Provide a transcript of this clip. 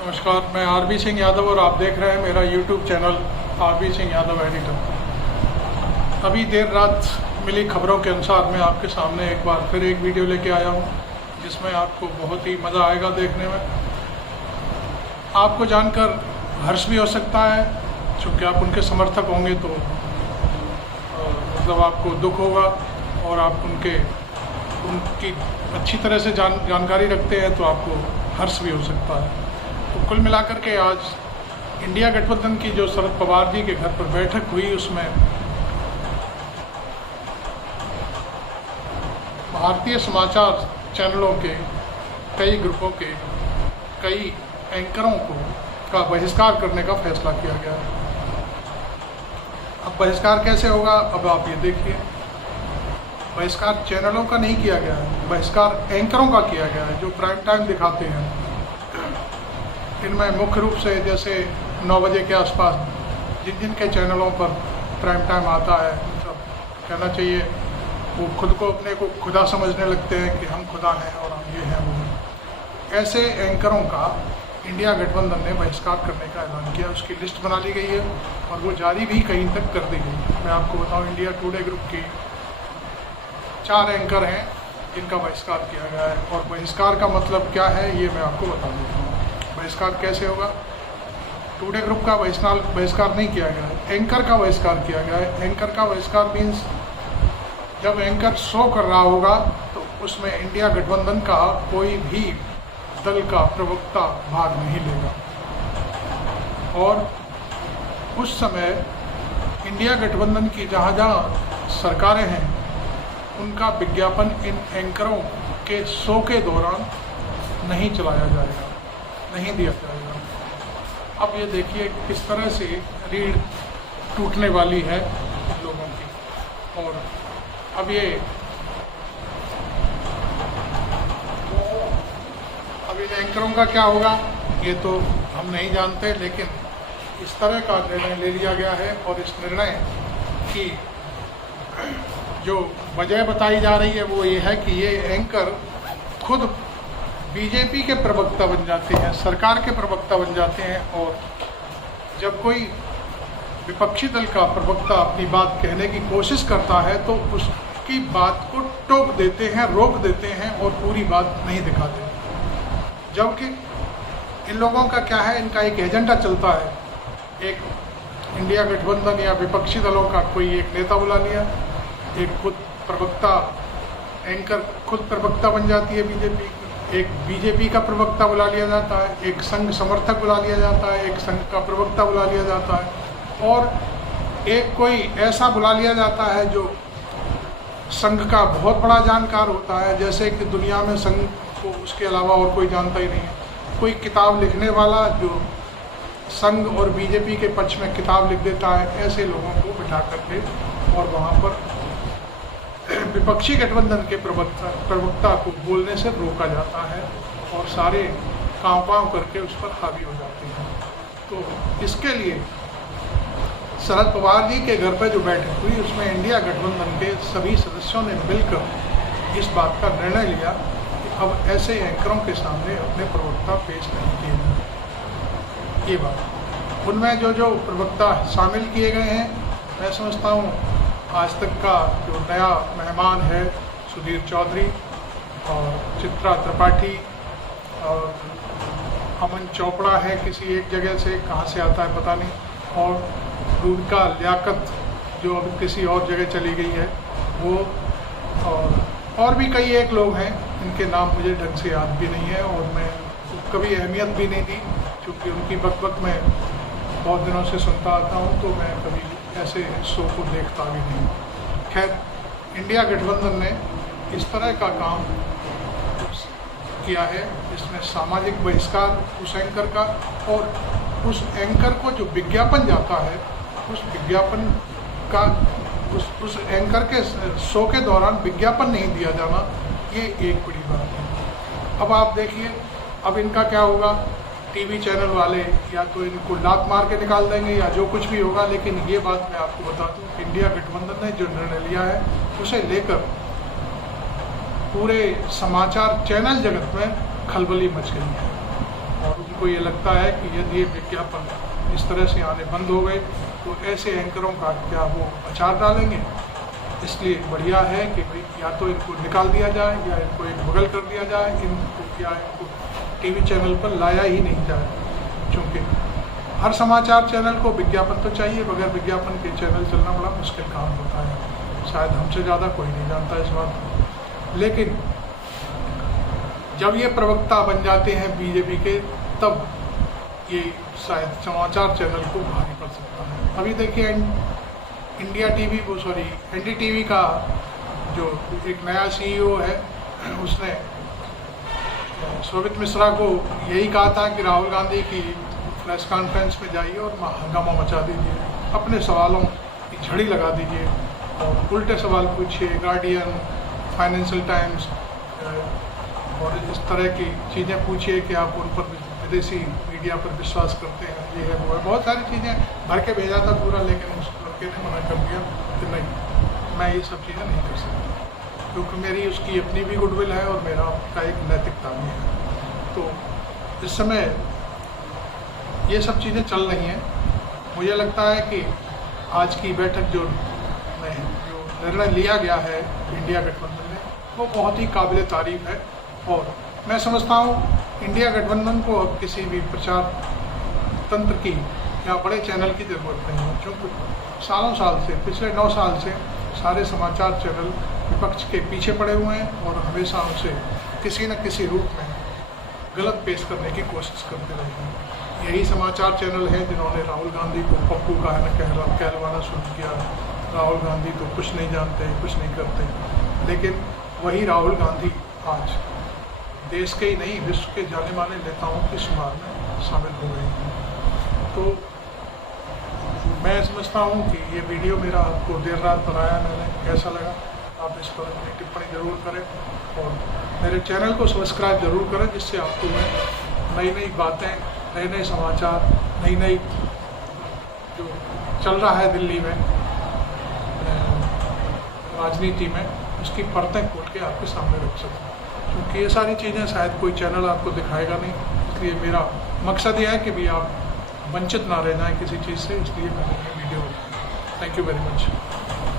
नमस्कार, मैं आरबी सिंह यादव और आप देख रहे हैं मेरा YouTube channel R B Singh Yadav editor. अभी देर रात मिली खबरों के अनुसार मैं आपके सामने एक बार फिर एक वीडियो लेके आया हूं, जिसमें आपको बहुत ही मज़ा आएगा देखने में। आपको जानकर हर्ष भी हो सकता है, क्योंकि आप उनके समर्थक होंगे तो मतलब आपको दुख होगा, और आप उनकी अच्छी तरह से जानकारी रखते हैं तो आपको हर्ष भी हो सकता है। तो कुल मिलाकर के आज इंडिया गठबंधन की जो शरद पवार जी के घर पर बैठक हुई, उसमें भारतीय समाचार चैनलों के कई ग्रुपों के कई एंकरों का बहिष्कार करने का फैसला किया गया है। अब बहिष्कार कैसे होगा, अब आप ये देखिए। बहिष्कार चैनलों का नहीं किया गया है, बहिष्कार एंकरों का किया गया है, जो प्राइम टाइम दिखाते हैं। इनमें मुख्य रूप से जैसे 9 बजे के आसपास जिन जिन के चैनलों पर प्राइम टाइम आता है, मतलब कहना चाहिए वो खुद को अपने को खुदा समझने लगते हैं कि हम खुदा हैं और हम ये हैं वो हैं। ऐसे एंकरों का इंडिया गठबंधन ने बहिष्कार करने का ऐलान किया। उसकी लिस्ट बना ली गई है और वो जारी भी कहीं तक कर दी गई। मैं आपको बताऊँ, इंडिया टुडे ग्रुप की 4 एंकर हैं जिनका बहिष्कार किया गया है। और बहिष्कार का मतलब क्या है ये मैं आपको बता देता हूँ। बहिष्कार कैसे होगा? टुडे ग्रुप का बहिष्कार नहीं किया गया है, एंकर का बहिष्कार किया गया है। एंकर का बहिष्कार मीन्स जब एंकर शो कर रहा होगा तो उसमें इंडिया गठबंधन का कोई भी दल का प्रवक्ता भाग नहीं लेगा। और उस समय इंडिया गठबंधन की जहाँ जहाँ सरकारें हैं, उनका विज्ञापन इन एंकरों के शो के दौरान नहीं चलाया जाएगा, नहीं दिया जाएगा। अब ये देखिए किस तरह से रीढ़ टूटने वाली है लोगों की। और अब इन एंकरों का क्या होगा ये तो हम नहीं जानते, लेकिन इस तरह का निर्णय ले लिया गया है। और इस निर्णय की जो वजह बताई जा रही है वो ये है कि ये एंकर खुद बीजेपी के प्रवक्ता बन जाते हैं, सरकार के प्रवक्ता बन जाते हैं। और जब कोई विपक्षी दल का प्रवक्ता अपनी बात कहने की कोशिश करता है तो उसकी बात को टोक देते हैं, रोक देते हैं और पूरी बात नहीं दिखाते। जबकि इन लोगों का क्या है, इनका एक एजेंडा चलता है। एक इंडिया गठबंधन या विपक्षी दलों का कोई एक नेता बुला लिया, एक खुद प्रवक्ता एंकर खुद प्रवक्ता बन जाती है बीजेपी, एक बीजेपी का प्रवक्ता बुला लिया जाता है, एक संघ समर्थक बुला लिया जाता है, एक संघ का प्रवक्ता बुला लिया जाता है, और एक कोई ऐसा बुला लिया जाता है जो संघ का बहुत बड़ा जानकार होता है, जैसे कि दुनिया में संघ को उसके अलावा और कोई जानता ही नहीं है। कोई किताब लिखने वाला जो संघ और बीजेपी के पक्ष में किताब लिख देता है, ऐसे लोगों को बिठा करके और वहाँ पर विपक्षी गठबंधन के प्रवक्ता को बोलने से रोका जाता है और सारे काँव करके उस पर हावी हो जाते हैं। तो इसके लिए शरद पवार जी के घर पर जो बैठक हुई, उसमें इंडिया गठबंधन के सभी सदस्यों ने मिलकर इस बात का निर्णय लिया कि अब ऐसे एंकरों के सामने अपने प्रवक्ता पेश नहीं किए जाए। ये बात उनमें जो प्रवक्ता शामिल किए गए हैं, मैं समझता हूँ आज तक का जो नया मेहमान है सुधीर चौधरी और चित्रा त्रिपाठी और अमन चोपड़ा है, किसी एक जगह से, कहाँ से आता है पता नहीं, और रूबिका लियाकत जो अब किसी और जगह चली गई है वो, और भी कई एक लोग हैं, इनके नाम मुझे ढंग से याद भी नहीं है और मैं कभी अहमियत भी नहीं दी, क्योंकि उनकी बक मैं बहुत दिनों से सुनता आता हूँ, तो मैं कभी ऐसे शो को देखता भी नहीं। खैर, इंडिया गठबंधन ने इस तरह का काम किया है, इसमें सामाजिक बहिष्कार उस एंकर का, और उस एंकर को जो विज्ञापन जाता है, उस विज्ञापन का उस एंकर के शो के दौरान विज्ञापन नहीं दिया जाना, ये एक बड़ी बात है। अब आप देखिए, अब इनका क्या होगा, टीवी चैनल वाले या तो इनको लात मार के निकाल देंगे या जो कुछ भी होगा। लेकिन ये बात मैं आपको बता दूं, इंडिया गठबंधन ने जो निर्णय लिया है उसे लेकर पूरे समाचार चैनल जगत में खलबली मच गई है और उनको ये लगता है कि यदि ये विज्ञापन इस तरह से आने बंद हो गए तो ऐसे एंकरों का क्या वो अचार डालेंगे। इसलिए बढ़िया है कि भाई या तो इनको निकाल दिया जाए या इनको एक बगल कर दिया जाए, इनको या इनको टीवी चैनल पर लाया ही नहीं जाए, क्योंकि हर समाचार चैनल को विज्ञापन तो चाहिए, बगैर विज्ञापन के चैनल चलना बड़ा मुश्किल काम होता है। शायद हमसे ज़्यादा कोई नहीं जानता इस बात को। लेकिन जब ये प्रवक्ता बन जाते हैं बीजेपी के, तब ये शायद समाचार चैनल को भारी पड़ सकता है। अभी देखिए एनडीटीवी का जो एक नया सीईओ है, उसने शोभित मिश्रा को यही कहा था कि राहुल गांधी की प्रेस कॉन्फ्रेंस में जाइए और हंगामा मचा दीजिए, अपने सवालों की झड़ी लगा दीजिए और उल्टे सवाल पूछिए, गार्डियन, फाइनेंशियल टाइम्स और इस तरह की चीज़ें पूछिए कि आप उन पर विदेशी मीडिया पर विश्वास करते हैं, ये है वो है, बहुत सारी चीज़ें भर के भेजा था पूरा। लेकिन उस लड़के ने मना कर दिया कि नहीं, मैं ये सब चीज़ें नहीं कर सकता, क्योंकि मेरी उसकी अपनी भी गुडविल है और मेरा का एक नैतिकता भी है। तो इस समय ये सब चीज़ें चल रही हैं। मुझे लगता है कि आज की बैठक जो निर्णय लिया गया है इंडिया गठबंधन में, वो बहुत ही काबिल तारीफ है। और मैं समझता हूँ इंडिया गठबंधन को अब किसी भी प्रचार तंत्र की या बड़े चैनल की ज़रूरत नहीं है, क्योंकि सालों साल से, पिछले 9 साल से सारे समाचार चैनल विपक्ष के पीछे पड़े हुए हैं और हमेशा उनसे किसी न किसी रूप में गलत पेश करने की कोशिश करते रहे हैं। यही समाचार चैनल है जिन्होंने राहुल गांधी को पप्पू कहलवाना शुरू किया। राहुल गांधी तो कुछ नहीं जानते, कुछ नहीं करते, लेकिन वही राहुल गांधी आज देश के ही नहीं, विश्व के जाने माने नेताओं की शुमार में शामिल हो गए हैं। तो मैं समझता हूँ कि ये वीडियो मेरा आपको देर रात बनाया मैंने, कैसा लगा आप इस पर अपनी टिप्पणी ज़रूर करें और मेरे चैनल को सब्सक्राइब ज़रूर करें, जिससे आपको मैं नई नई बातें, नए नए समाचार, नई नई जो चल रहा है दिल्ली में राजनीति में, उसकी परतें खोल के आपके सामने रख सकूँ, क्योंकि ये सारी चीज़ें शायद कोई चैनल आपको दिखाएगा नहीं। इसलिए मेरा मकसद यह है कि भी आप वंचित ना रह जाएं किसी चीज़ से, इसलिए मैंने ये वीडियो बनाई। Thank you very much.